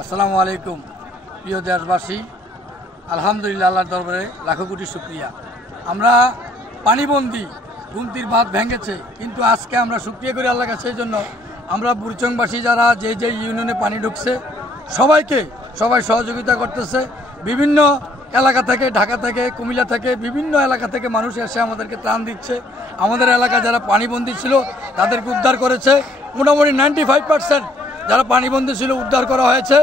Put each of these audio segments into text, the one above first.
আসসালামু আলাইকুম প্রিয় দেশবাসী, আলহামদুলিল্লাহ আল্লাহর দরবারে লাখো কোটি শুকরিয়া। আমরা পানিবন্দী, গুমতির বাঁধ ভেঙেছে, কিন্তু আজকে আমরা শুকরিয়া করি আল্লাহর কাছে। এই জন্য আমরা বুড়িচংবাসী যারা যে যে ইউনিয়নে পানি ঢুকছে সবাই সহযোগিতা করতেছে। বিভিন্ন এলাকা থেকে, ঢাকা থেকে, কুমিল্লা থেকে, বিভিন্ন এলাকা থেকে মানুষ এসে আমাদেরকে ত্রাণ দিচ্ছে। আমাদের এলাকা যারা পানিবন্দী ছিল তাদেরকে উদ্ধার করেছে। মোটামুটি 95% যারা পানিবন্দী ছিল উদ্ধার করা হয়েছে।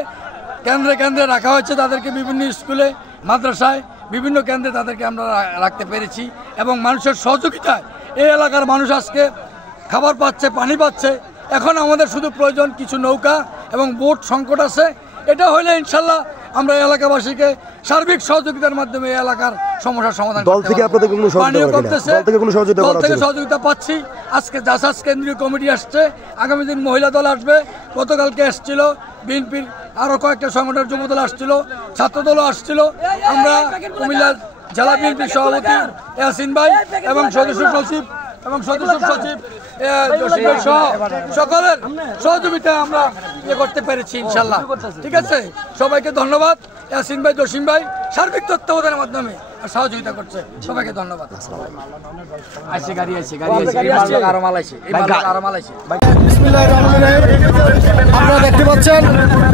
কেন্দ্রে কেন্দ্রে রাখা হয়েছে তাদেরকে, বিভিন্ন স্কুলে, মাদ্রাসায়, বিভিন্ন কেন্দ্রে তাদেরকে আমরা রাখতে পেরেছি। এবং মানুষের সহযোগিতায় এই এলাকার মানুষ আজকে খাবার পাচ্ছে, পানি পাচ্ছে। এখন আমাদের শুধু প্রয়োজন কিছু নৌকা এবং বোট সংকট আছে। এটা হলে ইনশাল্লাহ আমরা এলাকাবাসীকে সার্বিক সহযোগিতার মাধ্যমে এই এলাকার সমস্যার সমাধান সহযোগিতা পাচ্ছি। আজকে জাসাস কেন্দ্রীয় কমিটি আসছে, আগামী দিন মহিলা দল আসবে, গতকালকে এসছিল বিএনপির আরও কয়েকটা সংগঠনের যুব দল আসছিল, ছাত্র দলও আসছিল। আমরা কুমিল্লা জেলা বিএনপির সভাপতি ইয়াসিন ভাই এবং সদস্য সচিব সকলের সহযোগিতায় আমরা করতে পেরেছি ইনশাল্লাহ। ঠিক আছে, সবাইকে ধন্যবাদ। ইয়াসিন ভাই, জসিম ভাই সার্বিক তত্ত্বাবধানের মাধ্যমে সহযোগিতা করছে, সবাইকে ধন্যবাদ। আপনারা দেখতে পাচ্ছেন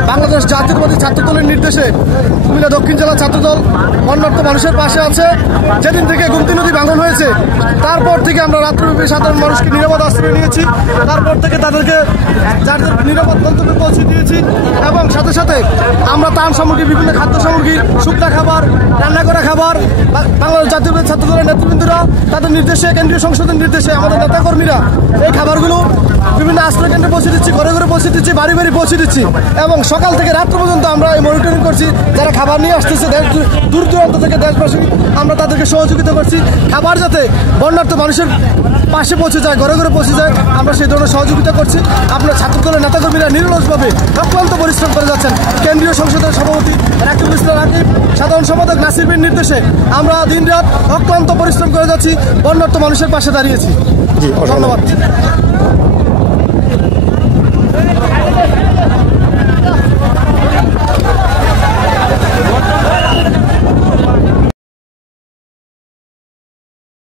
বাংলাদেশ জাতীয়তাবাদী ছাত্র দলের নির্দেশে কুমিল্লা দক্ষিণ জেলা ছাত্রদল বন্যার্ত মানুষের পাশে আছে। যেদিন থেকে গুমতি নদী ভাঙন হয়েছে তারপর থেকে আমরা রাত্রিব্যাপী সাধারণ মানুষকে নিরাপদ আশ্রয় নিয়েছি। তারপর থেকে তাদেরকে যাদের নিরাপদ গন্তব্যে পৌঁছে দিয়েছি এবং সাথে সাথে আমরা ত্রাণ সামগ্রী, বিভিন্ন খাদ্য সামগ্রী, শুকনা খাবার, রান্না করা খাবার বাংলাদেশ জাতীয়তাবাদী ছাত্র দলের নেতৃবৃন্দরা তাদের নির্দেশে, কেন্দ্রীয় সংসদের নির্দেশে আমাদের নেতাকর্মীরা এই খাবারগুলো বিভিন্ন আশ্রয় কেন্দ্রে পৌঁছে দিচ্ছি, ঘরে ঘরে পৌঁছে দিচ্ছি, বাড়ি বাড়ি পৌঁছে দিচ্ছি। এবং সকাল থেকে রাত্র পর্যন্ত আমরা এই মনিটরিং করছি। যারা খাবার নিয়ে আসতেছে দূর দূরান্ত থেকে দেশবাসী, আমরা তাদেরকে সহযোগিতা করছি। খাবার যাতে বন্যার্ত মানুষের পাশে পৌঁছে যায়, ঘরে ঘরে পৌঁছে যায়, আমরা সেই ধরনের সহযোগিতা করছি। আপনার ছাত্র দলের নেতাকর্মীরা নিরলসভাবে অক্লান্ত পরিশ্রম করে যাচ্ছেন। কেন্দ্রীয় সংসদের সভাপতি রাকিবুল ইসলাম রাকিব, সাধারণ সম্পাদক নাসির বিন নির্দেশে আমরা দিনরাত অক্লান্ত পরিশ্রম করে যাচ্ছি, বন্যার্ত মানুষের পাশে দাঁড়িয়েছি। ধন্যবাদ।